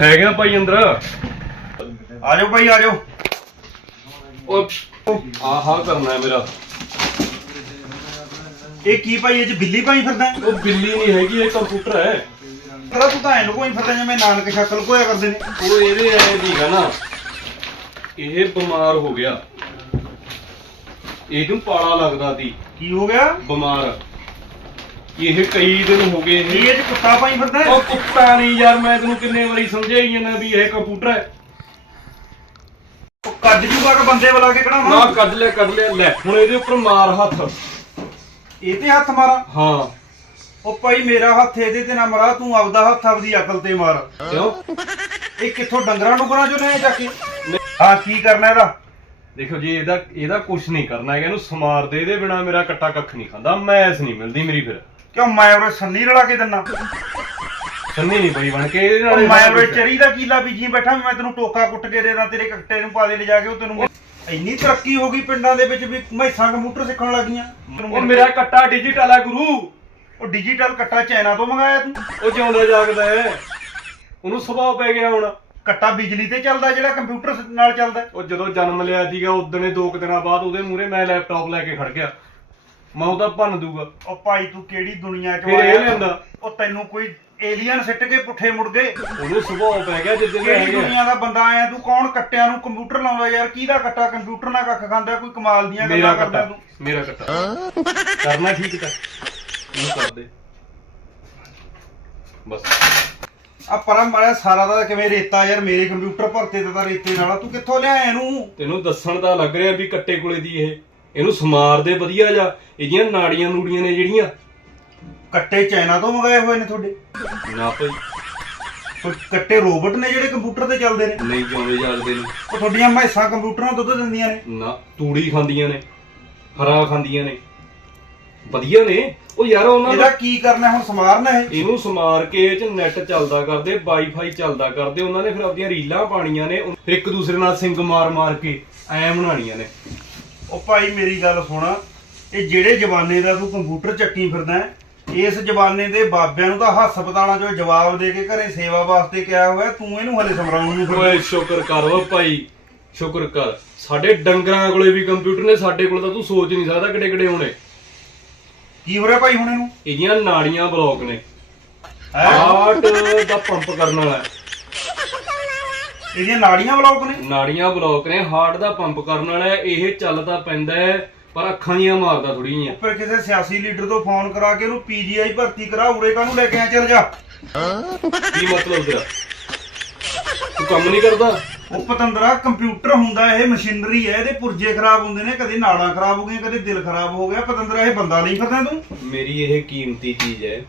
ਹੈ ਗਿਆ ਭਾਈ ਅੰਦਰ। ਆ ਜਾਓ ਭਾਈ ਆ ਜਾਓ ਉਹ ਆਹਾ ਕਰਨਾ ਹੈ ਮੇਰਾ। ਇਹ ਕੀ ਭਾਈ ਇਹ ਚ ਬਿੱਲੀ ਪਾਈ ਫਿਰਦਾ ਹੈ? ਉਹ ਬਿੱਲੀ ਨਹੀਂ ਹੈਗੀ ਇਹ ਕੰਪਿਊਟਰ ਹੈ। ਕਹਿੰਦਾ ਤੂੰ ਤਾਂ ਐ ਕੋਈ ਫਿਰਦਾ ਜਿਵੇਂ ਨਾਨਕ ਸ਼ਕਲ ਕੋਇਆ ਕਰਦੇ ਨੇ। ਉਹ ਇਹਦੇ ਐ ਦੀਗਾ ਨਾ। ਇਹ ਬਿਮਾਰ ਹੋ ਗਿਆ। ਇਹਨੂੰ ਪਾਲਾ ਲੱਗਦਾ ਸੀ। ਕੀ ਹੋ ਗਿਆ? ਬਿਮਾਰ। ਇਹ ਕਈ ਦਿਨ ਹੋ ਗਏ ਇਹ ਇਹ ਚ ਕੁੱਤਾ ਪਾਈ ਫਿਰਦਾ ਹੈ? ਉਹ ਕੁੱਤਾ ਨਹੀਂ ਯਾਰ ਮੈਂ ਤੈਨੂੰ ਕਿੰਨੇ ਵਾਰੀ ਸਮਝਾਈ ਜਾਂਦਾ ਵੀ ਇਹ ਕੰਪਿਊਟਰ ਹੈ। ਉਹ ਕੱਜ ਜੂਗਾ ਕਿ ਬੰਦੇ ਬੁਲਾ ਕੇ ਨਾ ਕਢਾਵਾਂ ਕੱਢ ਲਿਆ ਕੱਢ ਲਿਆ ਲੈ ਹੁਣ ਇਹਦੇ ਉੱਪਰ ਮਾਰ ਹੱਥ। ਇਹ ਤੇ ਹੱਥ ਮਾਰਾਂ? ਹਾਂ। ਉਹ ਭਾਈ ਮੇਰਾ ਹੱਥ ਇਹਦੇ ਤੇ ਨਾ ਮਰਾ ਤੂੰ ਆਪਦਾ ਹੱਥ ਆਪਦੀ ਅਕਲ ਤੇ ਮਾਰ। ਕਿਉਂ? ਇਹ ਕਿੱਥੋਂ ਡੰਗਰਾਂ ਡੁੰਗਰਾਂ ਚੋਂ ਲੈ ਜਾ ਕੇ? ਹਾਂ ਕੀ ਕਰਨਾ ਇਹਦਾ? ਦੇਖੋ ਜੀ ਇਹਦਾ ਇਹਦਾ ਕੁਝ ਨਹੀਂ ਕਰਨਾ ਹੈਗਾ। ਇਹਨੂੰ ਸਮਾਰ ਦੇ ਇਹਦੇ ਬਿਨਾ ਮੇਰਾ ਕੱਟਾ ਕੱਖ ਨਹੀਂ ਖਾਂਦਾ। ਮੈਸ ਨਹੀਂ ਮਿਲਦੀ ਮੇਰੀ ਫਿਰ। ਕਿਉਂ ਮੈਂ ਉਰੇ ਸੰਨੀ ਰਲਾ ਕੇ ਦਿੰਨਾ? ਸੰਨੀ ਨਹੀਂ ਪਈ ਬਣ ਕੇ ਇਹਦੇ ਨਾਲ ਮੈਂ ਉਰੇ। ਚਰੀ ਦਾ ਕੀਲਾ ਬੀਜੀ ਬੈਠਾ ਵੀ ਮੈਂ ਤੈਨੂੰ ਟੋਕਾ ਕੁੱਟ ਕੇ ਦੇਣਾ ਤੇਰੇ ਕੱਟੇ ਨੂੰ ਪਾ ਦੇ ਲਿਜਾ ਕੇ ਉਹ ਤੈਨੂੰ ਇੰਨੀ ਤਰੱਕੀ ਹੋ ਗਈ ਪਿੰਡਾਂ ਦੇ ਵਿੱਚ ਵੀ ਮੈਸਾਂ ਕੰਪਿਊਟਰ ਸਿੱਖਣ ਲੱਗੀਆਂ। ਉਹ ਮੇਰਾ ਕੱਟਾ ਡਿਜੀਟਲ ਹੈ ਗੁਰੂ। ਉਹ ਡਿਜੀਟਲ ਕੱਟਾ ਚਾਈਨਾ ਤੋਂ ਮੰਗਾਇਆ ਤੂੰ। ਉਹ ਜਿਉਂਦਾ ਜਾਗਦਾ ਹੈ। ਉਹਨੂੰ ਸੁਭਾਅ ਪੈ ਗਿਆ ਹੁਣ। ਕੱਟਾ ਬਿਜਲੀ ਤੇ ਚੱਲਦਾ ਜਿਹੜਾ ਕੰਪਿਊਟਰ ਨਾਲ ਚੱਲਦਾ। ਉਹ ਜਦੋਂ ਜਨਮ ਲਿਆ ਸੀਗਾ ਉਦਣੇ ਦੋ ਕੁ ਦਿਨਾਂ ਬਾਅਦ ਉਹਦੇ ਮੂਹਰੇ ਮੈਂ ਲੈਪਟਾਪ ਲੈ ਕੇ ਖੜ ਗਿਆ। ਮੈਂ ਉਹਦਾ ਭੰਨ ਦੂਗਾ। ਉਹ ਭਾਈ ਤੂੰ ਕਿਹੜੀ ਦੁਨੀਆ 'ਚ ਫਿਰ ਇਹ? ਲਿਆਂਦਾ। ਉਹ ਤੈਨੂੰ ਕੋਈ ਏਲੀਅਨ ਸਿੱਟ ਕੇ ਪੁੱਠੇ ਮੁੜ ਗਏ? ਉਹਨੂੰ ਸੁਭਾਅ ਪੈ ਗਿਆ ਜਿੱਦਾਂ ਦਾ ਕਿਹੜੀ ਹੈਗਾ। ਦੁਨੀਆ ਦਾ ਬੰਦਾ ਆਇਆ? ਤੂੰ ਕੌਣ ਕੱਟਿਆਂ? ਨੂੰ ਕੰਪਿਊਟਰ ਲਾਉਂਦਾ ਯਾਰ ਕਿਹਦਾ ਕੱਟਾ? ਕੰਪਿਊਟਰ ਨਾਲ ਕੱਖ ਖਾਂਦਾ ਕੋਈ ਕਮਾਲ ਦੀਆਂ ਮੇਰਾ ਗੱਲਾਂ ਕਰਦਾ ਕੱਟਾ ਤੂੰ? ਮੇਰਾ ਕੱਟਾ। ਕਰਨਾ ਠੀਕ ਤਾਂ। ਇਹਨੂੰ ਕਰ ਦੇ। ਬਸ। ਆ ਪਰਮ ਮਾਰਿਆ ਸਾਰਾ ਦਾ ਕਿਵੇਂ ਰੇਤਾ ਯਾਰ? ਮੇਰੇ ਕੰਪਿਊਟਰ ਭਰਤੇ ਤੇ ਤਾਂ ਰੇਤੇ ਨਾਲ। ਆ। ਤੂੰ ਕਿੱਥੋਂ ਲਿਆਇਆ ਇਹਨੂੰ? ਤੈਨੂੰ ਦੱਸਣ ਦਾ ਲੱਗ ਰਿਹਾ ਵੀ ਕੱਟੇ ਕੋਲੇ ਦੀ ਇਹ। ਇਹਨੂੰ ਸਮਾਰ ਦੇ ਵਧੀਆ ਜਾ। ਇਹਦੀਆਂ ਨਾੜੀਆਂ ਨੂੜੀਆਂ ਨੇ ਜਿਹੜੀਆਂ। ਕੱਟੇ ਚਾਈਨਾ ਤੋਂ ਮੰਗਾਏ ਹੋਏ ਨੇ ਤੁਹਾਡੇ। ਨਾ ਭਾਈ। ਕੋਈ ਕੱਟੇ ਰੋਬੋਟ ਨੇ ਜਿਹੜੇ ਕੰਪਿਊਟਰ ਤੇ ਚੱਲਦੇ ਨੇ? ਨਹੀਂ ਜਿਉਂਦੇ ਜਾਗਦੇ ਨੇ। ਉਹ ਤੁਹਾਡੀਆਂ ਮੈਸਾਂ ਕੰਪਿਊਟਰਾਂ ਦੁੱਧ ਦਿੰਦੀਆਂ ਨੇ। ਨਾ ਤੂੜੀ ਖਾਂਦੀਆਂ ਨੇ। ਹਰਾ ਖਾਂਦੀਆਂ ਨੇ। ਵਧੀਆ ਨੇ। ਉਹ ਯਾਰ ਉਹਨਾਂ ਇਹਦਾ ਦਾ ਕੀ ਕਰਨਾ ਹੁਣ ਸਮਾਰਨਾ ਇਹ? ਇਹਨੂੰ ਸਮਾਰ ਕੇ ਇਹ ਚ ਨੈਟ ਚੱਲਦਾ ਕਰਦੇ ਵਾਈਫਾਈ ਚੱਲਦਾ ਕਰਦੇ। ਉਹਨਾਂ ਨੇ ਫਿਰ ਆਪਣੀਆਂ ਰੀਲਾਂ ਪਾਣੀਆਂ ਨੇ। ਫਿਰ ਇੱਕ ਦੂਸਰੇ ਨਾਲ ਸਿੰਗ ਮਾਰ ਮਾਰ ਕੇ ਐ ਬਣਾਣੀਆਂ ਨੇ। ਉਹ ਭਾਈ ਮੇਰੀ ਗੱਲ ਸੁਣ ਇਹ ਜਿਹੜੇ ਜਵਾਨੇ ਦਾ ਤੂੰ ਕੰਪਿਊਟਰ ਚੱਕੀ ਫਿਰਦਾ ਹੈ, ਇਸ ਜਵਾਨੇ ਦੇ ਬਾਬਿਆਂ ਨੂੰ ਤਾਂ ਹਸਪਤਾਲਾਂ 'ਚੋਂ ਜਵਾਬ ਦੇ ਕੇ ਘਰੇ ਸੇਵਾ ਵਾਸਤੇ ਕਿਹਾ ਹੋਇਆ ਤੂੰ ਇਹਨੂੰ ਹਲੇ ਸਮਰਾਉਣ ਨੂੰ ਓਏ ਫਿਰਦਾ। ਸ਼ੁਕਰ ਕਰ ਓ ਭਾਈ ਸ਼ੁਕਰ ਕਰ। ਸਾਡੇ ਡੰਗਰਾਂ ਕੋਲੇ ਵੀ ਕੰਪਿਊਟਰ ਨੇ ਸਾਡੇ ਕੋਲ ਤਾਂ ਤੂੰ ਸੋਚ ਨਹੀਂ ਸਕਦਾ ਕਿੱਡੇ ਕਿੱਡੇ ਹੋਣੇ। ਕੀ ਹੋ ਰਿਹਾ ਭਾਈ ਹੁਣ ਇਹਨੂੰ? ਇਹਦੀਆਂ ਨਾੜੀਆਂ ਬਲੌਕ ਨੇ। ਹੈਂ? ਹਾਰਟ ਦਾ ਪੰਪ ਕਰਨ ਵਾਲਾ ਹੈ। ਇਹਦੀਆਂ ਨਾੜੀਆਂ ਬਲੌਕ ਨੇ। ਨਾੜੀਆਂ ਬਲੌਕ ਨੇ ਹਾਰਟ ਦਾ ਪੰਪ ਕਰਨ ਵਾਲਾ ਹੈ। ਇਹ ਚੱਲਦਾ ਪੈਂਦਾ ਹੈ ਪਰ ਅੱਖਾਂ ਦੀਆਂ ਮਾਰਦਾ ਥੋੜੀ ਜਿਹੀਆਂ ਉੱਪਰ ਕਿਸੇ ਸਿਆਸੀ ਲੀਡਰ ਤੋਂ ਫੋਨ ਕਰਾ ਕੇ ਉਹਨੂੰ ਪੀਜੀਆਈ ਭਰਤੀ ਕਰਾ ਉਰੇ ਕਾਹਨੂੰ ਲੈ ਕੇ ਆ ਚੱਲ ਜਾ। ਕੀ ਮਤਲਬ ਤੇਰਾ? ਤੂੰ ਕੰਮ ਨਹੀਂ ਕਰਦਾ? ਉਹ ਪਤੰਦਰਾ ਕੰਪਿਊਟਰ ਹੁੰਦਾ ਇਹ ਮਸ਼ੀਨਰੀ ਹੈ ਇਹਦੇ ਪੁਰਜੇ ਖਰਾਬ ਹੁੰਦੇ ਨੇ ਕਦੇ ਨਾੜਾਂ ਖਰਾਬ ਹੋ ਗਈਆਂ ਕਦੇ ਦਿਲ ਖਰਾਬ ਹੋ ਗਿਆ। ਪਤੰਦਰਾ ਇਹ ਬੰਦਾ ਨਹੀਂ ਫਿਰਦਾ ਤੂੰ। ਮੇਰੀ ਇਹ ਕੀਮਤੀ ਚੀਜ਼ ਹੈ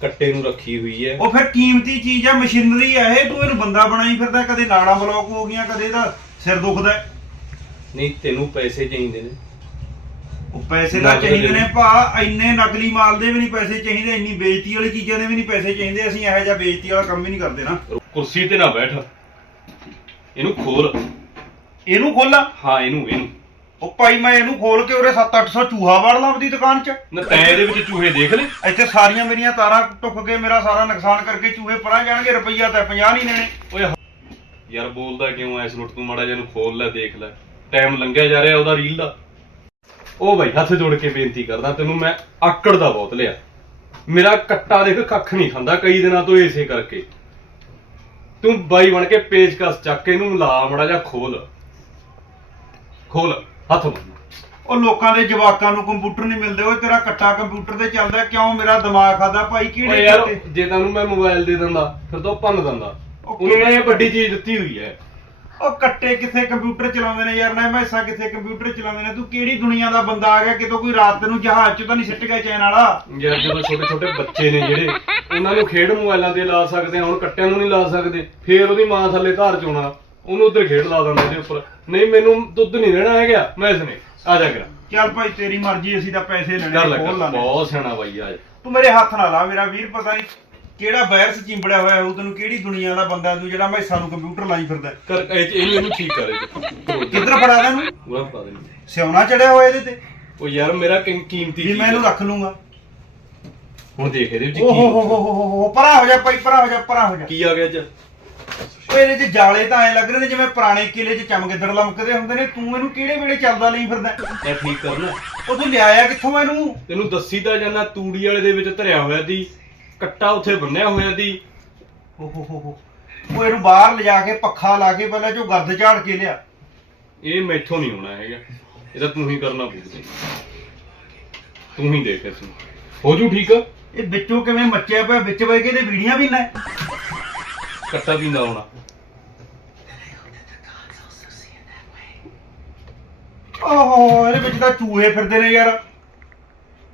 ਕੱਟੇ ਨੂੰ ਰੱਖੀ ਹੋਈ ਹੈ। ਉਹ ਫਿਰ ਕੀਮਤੀ ਚੀਜ਼ ਆ ਮਸ਼ੀਨਰੀ ਆ ਇਹ ਤੂੰ ਇਹਨੂੰ ਬੰਦਾ ਬਣਾਈ ਫਿਰਦਾ ਕਦੇ ਨਾੜਾਂ ਬਲੌਕ ਹੋ ਗਈਆਂ ਕਦੇ ਇਹਦਾ ਸਿਰ ਦੁਖਦਾ। ਹੈ। ਨਹੀਂ ਤੈਨੂੰ ਪੈਸੇ ਚਾਹੀਦੇ ਨੇ। ਉਹ ਪੈਸੇ ਨਕਲੀ ਚਾਹੀਦੇ ਨੇ ਭਾ ਇੰਨੇ ਨਕਲੀ ਮਾਲ ਦੇ ਵੀ ਨਹੀਂ ਪੈਸੇ ਚਾਹੀਦੇ ਇੰਨੀ ਬੇਇੱਜ਼ਤੀ ਵਾਲੀ ਚੀਜ਼ਾਂ ਦੇ ਵੀ ਨਹੀਂ ਪੈਸੇ ਚਾਹੀਦੇ ਅਸੀਂ ਇਹੋ ਜਿਹਾ ਬੇਇੱਜ਼ਤੀ ਵਾਲਾ ਕੰਮ ਹੀ ਨਹੀਂ ਕਰਦੇ ਨਾ। ਕੁਰਸੀ ਤੇ ਨਾ ਬੈਠ। ਇਹਨੂੰ ਖੋਲ। ਇਹਨੂੰ ਖੋਲਾਂ। ਹਾਂ ਇਹਨੂੰ ਇਹਨੂੰ। ਉਹ ਭਾਈ ਮੈਂ ਇਹਨੂੰ ਖੋਲ ਕੇ ਉਰੇ 7-800 ਚੂਹਾ ਵੜ ਲਾਂ ਆਪਦੀ ਦੁਕਾਨ 'ਚ। ਨਾ ਤੈਂ ਇਹਦੇ ਵਿੱਚ ਚੂਹੇ ਦੇਖ ਲੈ ਇੱਥੇ ਸਾਰੀਆਂ ਮੇਰੀਆਂ ਤਾਰਾਂ ਟੁੱਕ ਕੇ ਮੇਰਾ ਸਾਰਾ ਨੁਕਸਾਨ ਕਰਕੇ ਚੂਹੇ ਪਰਾਂ ਜਾਣਗੇ ਰੁਪਈਆ ਤਾਂ 50 ਨਹੀਂ ਦੇਣੇ। ਓਏ ਹ- ਯਾਰ ਬੋਲਦਾ ਕਿਉਂ ਐ? ਇਸ ਤੂੰ ਮਾੜਾ ਜਿਹਾ ਨੂੰ ਖੋਲ ਲੈ ਦੇਖ ਲੈ। ਟਾਈਮ ਲੰਘਿਆ ਜਾ ਰਿਹਾ ਉਹਦਾ ਰੀਲ ਦਾ। ਉਹ ਬਾਈ ਹੱਥ ਜੋੜ ਕੇ ਬੇਨਤੀ ਕਰਦਾ ਤੈਨੂੰ ਮੈਂ ਆਕੜ ਦਾ ਬਹੁਤ ਲਿਆ। ਮੇਰਾ ਕੱਟਾ ਦੇਖ ਕੱਖ ਨਹੀਂ ਖਾਂਦਾ ਕਈ ਦਿਨਾਂ ਤੋਂ ਇਸੇ ਕਰਕੇ। ਤੂੰ ਬਾਈ ਬਣ ਕੇ ਪੇਚਕਸ ਚੱਕ ਕੇ ਇਹਨੂੰ ਲਾ ਮੜਾ ਜਾ ਖੋਲ। ਖੋਲ। ਹੱਥ ਬੰਨ ਉਹ ਲੋਕਾਂ ਦੇ ਜਵਾਕਾਂ ਨੂੰ ਕੰਪਿਊਟਰ ਨਹੀਂ ਮਿਲਦੇ ਓਏ ਤੇਰਾ ਕੱਟਾ ਕੰਪਿਊਟਰ ਤੇ ਚੱਲਦਾ ਕਿਉਂ ਮੇਰਾ ਦਿਮਾਗ ਖਾਦਾ? ਭਾਈ ਓਏ ਕਿਹੜੇ ਯਾਰ ਕੱਟੇ? ਜੇ ਤੈਨੂੰ ਮੈਂ ਮੋਬਾਈਲ ਦੇ ਦਿੰਦਾ ਫਿਰ ਤਾਂ ਉਹ ਭੰਨ ਦਿੰਦਾ। ਉਹ ਉਹਨੂੰ ਇਹ ਵੱਡੀ ਚੀਜ਼ ਦਿੱਤੀ ਹੋਈ ਹੈ। ਉਹ ਕੱਟੇ ਕਿੱਥੇ ਕੰਪਿਊਟਰ ਚਲਾਉਂਦੇ ਨੇ ਯਾਰ? ਨਾ ਮੈਸਾ ਕਿੱਥੇ ਕੰਪਿਊਟਰ ਚਲਾਉਂਦੇ ਨੇ? ਤੂੰ ਕਿਹੜੀ ਦੁਨੀਆ ਦਾ ਬੰਦਾ ਆ ਗਿਆ? ਕਿਤੋਂ ਕੋਈ ਰਾਤ ਨੂੰ ਜਹਾਜ਼ 'ਚ ਤਾਂ ਨਹੀਂ ਸਿੱਟ ਗਿਆ ਚੈਨ ਵਾਲਾ? ਯਾਰ ਜਦੋਂ ਛੋਟੇ ਛੋਟੇ ਬੱਚੇ ਨੇ ਜਿਹੜੇ ਉਹਨਾਂ ਨੂੰ ਖੇਡ ਮੋਬਾਈਲਾਂ ਤੇ ਲਾ ਸਕਦੇ ਆ ਹੁਣ ਕੱਟਿਆਂ ਨੂੰ ਨਹੀਂ ਲਾ ਸਕਦੇ। ਫੇਰ ਉਹਦੀ ਮਾਂ ਥੱਲੇ ਧਾਰ ਚੋਣਾ ਉਹਨੂੰ ਉੱਧਰ ਖੇਡ ਲਾ ਦਿੰਦਾ ਉਹਦੇ ਉੱਪਰ। ਨਹੀਂ ਮੈਨੂੰ ਦੁੱਧ ਨਹੀਂ ਦੇਣਾ ਹੈਗਾ। ਮੈਂ ਇਸਨੇ ਆ ਜਾ ਕਰ। ਚੱਲ ਭਾਈ ਤੇਰੀ ਮਰਜ਼ੀ ਅਸੀਂ ਤਾਂ ਪੈਸੇ ਲੈਣੇ ਕਰ ਲੱਗਾ ਖੋਲ ਲਾਂਗੇ। ਬਹੁਤ ਸਿਆਣਾ ਬਾਈ ਆ। ਤੂੰ ਮੇਰੇ ਹੱਥ ਨਾਲ ਲਾ ਮੇਰਾ ਵੀਰ ਪਤਾ ਨਹੀਂ ਕਿਹੜਾ ਵਾਇਰਸ ਚਿੰਬੜਿਆ ਹੋਇਆ ਹੋਊ ਤੈਨੂੰ ਕਿਹੜੀ ਦੁਨੀਆ ਦਾ ਬੰਦਾ ਤੂੰ ਜਿਹੜਾ ਮੈਸਾਂ ਨੂੰ ਕੰਪਿਊਟਰ ਲਾਈ ਫਿਰਦਾ ਕਰ ਇਹ ਚ- ਇਹਨੂੰ ਇਹਨੂੰ ਠੀਕ ਕਰ ਇਹ ਕਿੱਧਰ ਫੜਾ ਦੇ ਇਹਨੂੰ? ਪੂਰਾ ਪਾ ਦੇ ਸਿਉਣਾ ਚੜਿਆ ਹੋਇਆ ਇਹਦੇ ਤੇ। ਉਹ ਯਾਰ ਮੇਰਾ ਕੀ- ਕੀਮਤੀ ਵੀ ਮੈਂ ਇਹਨੂੰ। ਰੱਖ ਲੂੰਗਾ। ਹੁਣ ਦੇਖ ਇਹਦੇ ਵਿੱਚ ਓ ਹੋ ਹੋ ਕੀ ਹੋ ਹੋ ਹੋ ਪਰਾਂ ਹੋ ਜਾ ਭਾਈ ਪਰਾਂ ਹੋ ਜਾ ਪਰਾਂ ਹੋ ਜਾ। ਕੀ ਆ ਗਿਆ ਚ ਇਹਦੇ ਚ ਜਾਲੇ ਤਾਂ ਐ ਲੱਗ ਰਹੇ ਨੇ ਜਿਵੇਂ ਪੁਰਾਣੇ ਕਿਲੇ 'ਚ ਚਮਗਿੱਦੜ ਲਮਕਦੇ ਹੁੰਦੇ ਨੇ। ਤੂੰ ਇਹਨੂੰ ਕਿਹੜੇ ਵੇਲੇ ਚੱਲਦਾ ਲਈ ਫਿਰਦਾ? ਇਹ ਠੀਕ ਕਰਨਾ। ਉਹ ਤੂੰ ਲਿਆਇਆ ਕਿੱਥੋਂ ਇਹਨੂੰ? ਤੈਨੂੰ ਦੱਸੀ ਤਾਂ ਜਾਨਾ ਤੂੜੀ ਵਾਲੇ ਦੇ ਵਿੱਚ ਧਰਿਆ ਹੋਇਆ ਦੀ ਕੱਟਾ ਉੱਥੇ ਬੰਨਿਆ ਹੋਇਆ ਦੀ ਓ ਹੋ ਹੋ ਹੋ ਉਹ ਇਹਨੂੰ ਬਾਹਰ ਲਿਜਾ ਕੇ ਪੱਖਾ ਲਾ ਕੇ ਪਹਿਲਾਂ ਜੋ ਗਰਦ ਝਾੜ ਕੇ ਲਿਆ। ਇਹ ਮੈਥੋਂ ਨਹੀਂ ਹੋਣਾ ਹੈਗਾ। ਇਹ ਤਾਂ ਤੂੰ ਹੀ ਕਰਨਾ ਪਊਗਾ ਤੂੰ ਹੀ ਦੇਖ ਇਸ ਨੂੰ। ਹੋ ਜੂ ਠੀਕ? ਇਹ ਵਿੱਚੋਂ ਕਿਵੇਂ ਮੱਚਿਆ ਪਿਆ? ਵਿੱਚ ਬੈ ਕੇ ਤੇ ਵੀੜੀਆਂ ਵੀ ਨਾ। ਕੱਟਾ ਪੀਂਦਾ ਹੋਣਾ ਓਹੋ ਇਹਦੇ ਵਿੱਚ ਤਾਂ ਚੂਹੇ ਫਿਰਦੇ ਨੇ ਯਾਰ।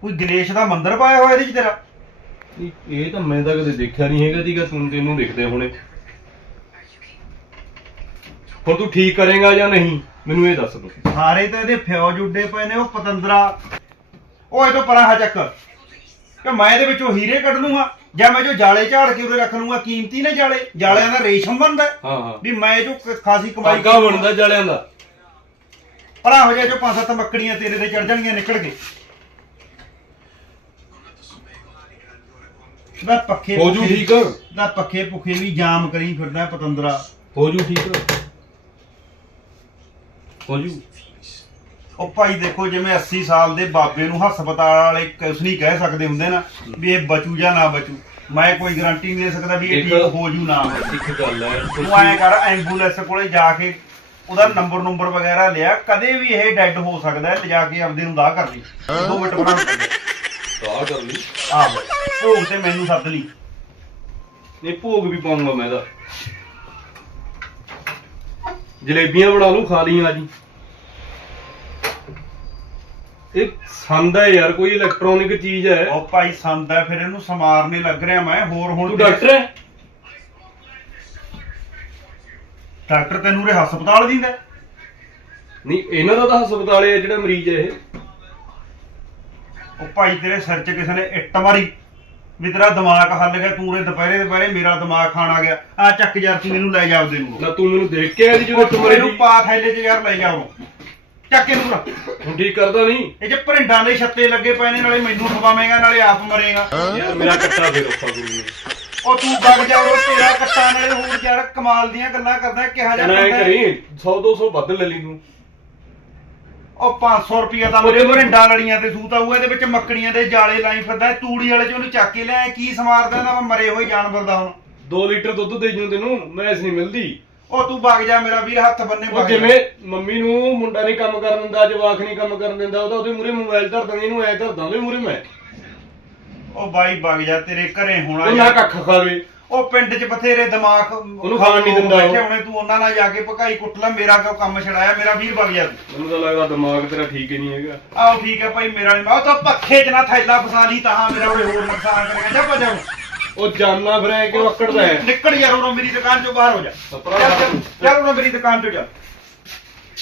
ਕੋਈ ਗਣੇਸ਼ ਦਾ ਮੰਦਿਰ ਪਾਇਆ ਹੋਇਆ ਇਹਦੇ 'ਚ ਤੇਰਾ? ਇਹ ਇਹ ਤਾਂ ਮੈਂ ਤਾਂ ਕਦੇ ਦੇਖਿਆ ਨਹੀਂ ਹੈਗਾ ਦੀਗਾ ਤੂੰ ਤੈਨੂੰ ਦਿਖਦੇ ਹੋਣੇ। ਹੁਣ ਤੂੰ ਠੀਕ ਕਰੇਗਾ ਜਾਂ ਨਹੀਂ ਮੈਨੂੰ ਇਹ ਦੱਸ ਤੂੰ ਸਾਰੇ ਤਾਂ ਇਹਦੇ ਫਿਉਜ ਉੱਡੇ ਪਏ ਨੇ ਉਹ ਪਤੰਦਰਾ। ਉਹ ਇਹ ਤੋਂ ਪਰਾਂ ਹਾ ਚੱਕ। ਕਿ ਮੈਂ ਇਹਦੇ ਵਿੱਚੋਂ ਹੀਰੇ ਕੱਢ ਲੂੰਗਾ। ਜਾਂ ਮੈਂ ਜੋ ਜਾਲੇ ਝਾੜ ਕੇ ਉਰੇ ਰੱਖ ਲੂੰਗਾ ਕੀਮਤੀ ਨੇ ਜਾਲੇ? ਜਾਲਿਆਂ ਦਾ ਰੇਸ਼ਮ ਬਣਦਾ? ਹੈ। ਹਾਂ। ਹਾਂ ਵੀ ਮੈਂ ਜੋ ਕ- ਖਾਸੀ ਕਮਾਈ ਧਾਗਾ ਬਣਦਾ ਜਾਲਿਆਂ ਦਾ। ਪਰਾਂ ਹੋ ਜਾ ਜੋ ਪੰਜ ਸੱਤ ਮੱਕੜੀਆਂ ਤੇਰੇ ਤੇ ਚੜ ਜਾਣਗੀਆਂ ਨਿਕਲ ਕੇ ਦਾ ਪੱਖੇ ਹੋ ਜੂ ਠੀਕ। ਦਾ ਪੱਖੇ ਪੁੱਖੇ ਵੀ ਜਾਮ ਕਰੀ ਫਿਰਦਾ ਪਤੰਦਰਾ। ਹੋ ਜੂ ਠੀਕ। ਹੋ ਜੂ। ਉਹ ਭਾਈ ਦੇਖੋ ਜਿਵੇਂ 80 ਸਾਲ ਦੇ ਬਾਬੇ ਨੂੰ ਹਸਪਤਾਲ ਵਾਲੇ ਕੁਛ ਨਹੀਂ ਕਹਿ ਸਕਦੇ ਹੁੰਦੇ ਨਾ ਵੀ ਇਹ ਬਚੂ ਜਾਂ ਨਾ ਬਚੂ ਮੈਂ ਕੋਈ ਗਾਰੰਟੀ ਨਹੀਂ ਦੇ ਸਕਦਾ ਵੀ ਇਹ ਇੱਕ- ਠੀਕ ਹੋ ਜੂ ਨਾ ਹੋ ਜੂ। ਇੱਕ ਗੱਲ ਹੈ ਤੂੰ ਐਂ ਕਰ ਐਂਬੂਲੈਂਸ ਕੋਲੇ ਜਾ ਕੇ ਉਹਦਾ ਨੰਬਰ ਨੰਬਰ ਵਗੈਰਾ ਲਿਆ ਕਦੇ ਵੀ ਇਹ ਡੈੱਡ ਹੋ ਸਕਦਾ ਹੈ ਲਿਜਾ ਕੇ ਆਪਦੇ ਨੂੰ ਦਾਹ ਕਰ ਲਈ। ਦੋ ਮਿੰਟ ਬਣਾ ਆ ਕਰ ਲਈ? ਆ ਭੋਗ ਤੇ ਮੈਨੂੰ ਸੱਦ ਲਈ। ਨਹੀਂ ਭੋਗ ਵੀ ਪਾਉਂਗਾ ਮੈਂ ਤਾਂ। ਜਲੇਬੀਆਂ ਬਣਾ ਲੂੰ ਖਾ ਲਈਆਂ ਅੱਜ ਇਹ ਸੰਦ ਹੈ ਯਾਰ ਕੋਈ ਇਲੈਕਟ੍ਰੋਨਿਕ ਚੀਜ਼ ਹੈ। ਉਹ ਭਾਈ ਸੰਦ ਹੈ ਫਿਰ ਇਹਨੂੰ ਸਮਾਰਨੇ ਲੱਗ ਰਿਹਾ ਮੈਂ ਹੋਰ ਹੁਣ ਤੂੰ ਡਾਕਟਰ ਹੈ? ਡਾਕਟਰ ਤੈਨੂੰ ਰੇ ਹਸਪਤਾਲ ਦਿੰਦਾ? ਨਹੀਂ ਇਹਨਾਂ ਦਾ ਤਾਂ ਹਸਪਤਾਲ ਹੈ ਜਿਹੜਾ ਮਰੀਜ਼ ਹੈ ਇਹ। ਉਹ ਭਾਈ ਤੇਰੇ ਸਿਰ 'ਚ ਕਿਸੇ ਨੇ ਇੱਟ ਮਾਰੀ ਵੀ ਤੇਰਾ ਦਿਮਾਗ ਹੱਲ ਗਿਆ ਤੂੰ ਰੇ ਦੁਪਹਿਰੇ ਦੁਪਹਿਰੇ ਮੇਰਾ ਦਿਮਾਗ ਖਾਣ ਆ ਗਿਆ। ਆ ਚੱਕ ਯਾਰ ਤੂੰ ਮੈਨੂੰ ਲੈ ਜਾ ਆਪਦੇ ਨੂੰ। ਨਾ ਤੂੰ ਮੈਨੂੰ ਦੇਖ ਕੇ ਆਇਆ ਸੀ ਜਦੋਂ ਉਹ ਤੂੰ ਤੁਮਰੇ ਇਹਨੂੰ ਪਾ ਥੈਲੇ 'ਚ ਯਾਰ ਲੈ ਜਾ ਉਹਨੂੰ ਚੱਕ ਇਹਨੂੰ ਭਰਾ। ਹੁਣ ਠੀਕ ਕਰਦਾ ਨਹੀਂ। ਇਹ ਜੇ ਭਰਿੰਡਾਂ ਦੇ ਛੱਤੇ ਲੱਗੇ ਪਏ ਨੇ ਨਾਲੇ ਮੈਨੂੰ ਖਵਾਵੇਂਗਾ ਨਾਲੇ ਆਪ ਮਰੇਗਾ। ਯਾਰ ਮੇਰਾ ਕੱਟਾ ਫੇਰ ਔਖਾ ਗੁਰੂ ਉਹ ਤੂੰ ਵਗ ਜਾ ਉਹ ਤੇਰਾ ਕੱਟਾ ਨਾਲੇ ਹੋਰ ਯਾਰ ਕਮਾਲ ਦੀਆਂ ਗੱਲਾਂ ਕਰਦਾ ਕਿਹਾ ਜਾ ਨੇ ਐ ਕਰੀ 100 200 ਵੱਧ ਲੈ ਲਈ ਤੂੰ। ਉਹ 500 ਰੁਪਿਆ ਦਾ ਮੇਰੇ ਭਰਿੰਡਾਂ ਲੜੀਆਂ ਤੇ ਸੂਤ ਆਊਗਾ ਇਹਦੇ ਵਿੱਚ ਮੱਕੜੀਆਂ ਦੇ ਜਾਲੇ ਲਾਈ ਫਿਰਦਾ ਤੂੜੀ ਵਾਲੇ 'ਚ ਉਹਨੂੰ ਚੱਕ ਕੇ ਲਿਆ ਕੀ ਸਮਾਰਦਾ ਇਹਦਾ ਮੈਂ ਮਰੇ ਹੋਏ ਜਾਨਵਰ ਦਾ ਹੁਣ। 2 ਲੀਟਰ ਦੁੱਧ ਦੇ ਜੂ ਤੈਨੂੰ ਮੈਸ ਨਹੀਂ ਮਿਲਦੀ। ਉਹ ਤੂੰ ਵਗ ਜਾ ਮੇਰਾ ਵੀਰ ਹੱਥ ਬੰਨੇ ਉਹ ਵਗ ਜਾ। ਜਿਵੇਂ ਮੰਮੀ ਨੂੰ ਮੁੰਡਾ ਨਹੀਂ ਕੰਮ ਕਰਨ ਦਿੰਦਾ ਜਵਾਕ ਨਹੀਂ ਕੰਮ ਕਰਨ ਦਿੰਦਾ ਉਹਦਾ ਉਹਦੇ ਮੂਰੇ ਮੋਬਾਈਲ ਧਰ ਦਿੰਦਾ ਇਹਨੂੰ ਐ ਧਰਦਾ ਉਹਦੇ ਮੂਰੇ ਮੈਂ ਉਹ ਬਾਈ ਵਗ ਜਾ ਤੇਰੇ ਘਰੇ ਹੋਣਾ ਉਹ ਨਾ ਕੱਖ ਖਾਵੇ ਉਹ ਪਿੰਡ 'ਚ ਬਥੇਰੇ ਦਿਮਾਗ ਉਹਨੂੰ ਖਾਣ ਨਹੀਂ ਦਿੰਦਾ ਉਹ। ਬੈਠੇ ਹੋਣੇ ਤੂੰ ਉਹਨਾਂ ਨਾਲ ਜਾ ਕੇ ਭਕਾਈ ਕੁੱਟ ਲੈ ਮੇਰਾ ਕਿਉਂ ਕੰਮ ਛੜਾਇਆ ਮੇਰਾ ਵੀਰ ਵਗ ਜਾ ਮੈਨੂੰ ਤਾਂ ਲੱਗਦਾ ਦਿਮਾਗ ਤੇਰਾ ਠੀਕ ਹੀ ਨਹੀਂ ਹੈਗਾ ਆਓ ਠੀਕ ਹੈ ਭਾਈ ਮੇਰਾ ਨਹੀਂ ਮੈਂ ਉਹ ਤਾਂ ਪੱਖੇ 'ਚ ਨਾ ਥੈਲਾ ਫਸਾ ਲਈ ਤਾਂ ਮੇਰਾ ਹੋਰ ਨੁਕਸਾਨ ਕਰੇਗਾ ਜਾ ਭਜਾ ਹੁਣ। ਉਹ ਜਾਨਣਾ ਫਿਰ ਐ ਕਿਉਂ ਅਕੜਦਾ ਹੈ? ਨਿਕਲ ਯਾਰ ਉਰੋਂ ਮੇਰੀ ਦੁਕਾਨ ਚੋਂ ਬਾਹਰ ਹੋ ਜਾ। ਚੱਲ ਉਰੋਂ ਮੇਰੀ ਦੁਕਾਨ ਚੋਂ ਜਾ।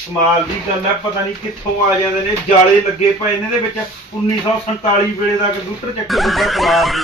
ਕਮਾਲ ਦੀ ਗੱਲ ਹੈ ਪਤਾ ਨਹੀਂ ਕਿੱਥੋਂ ਆ ਜਾਂਦੇ ਨੇ ਜਾਲੇ ਲੱਗੇ ਪਏ ਨੇ ਇਹਦੇ ਵਿੱਚ। 1947 ਵੇਲੇ ਦਾ ਕੰਪਿਊਟਰ ਚੱਕੀ ਹੁੰਦਾ ਕਮਾਲ ਦੀ।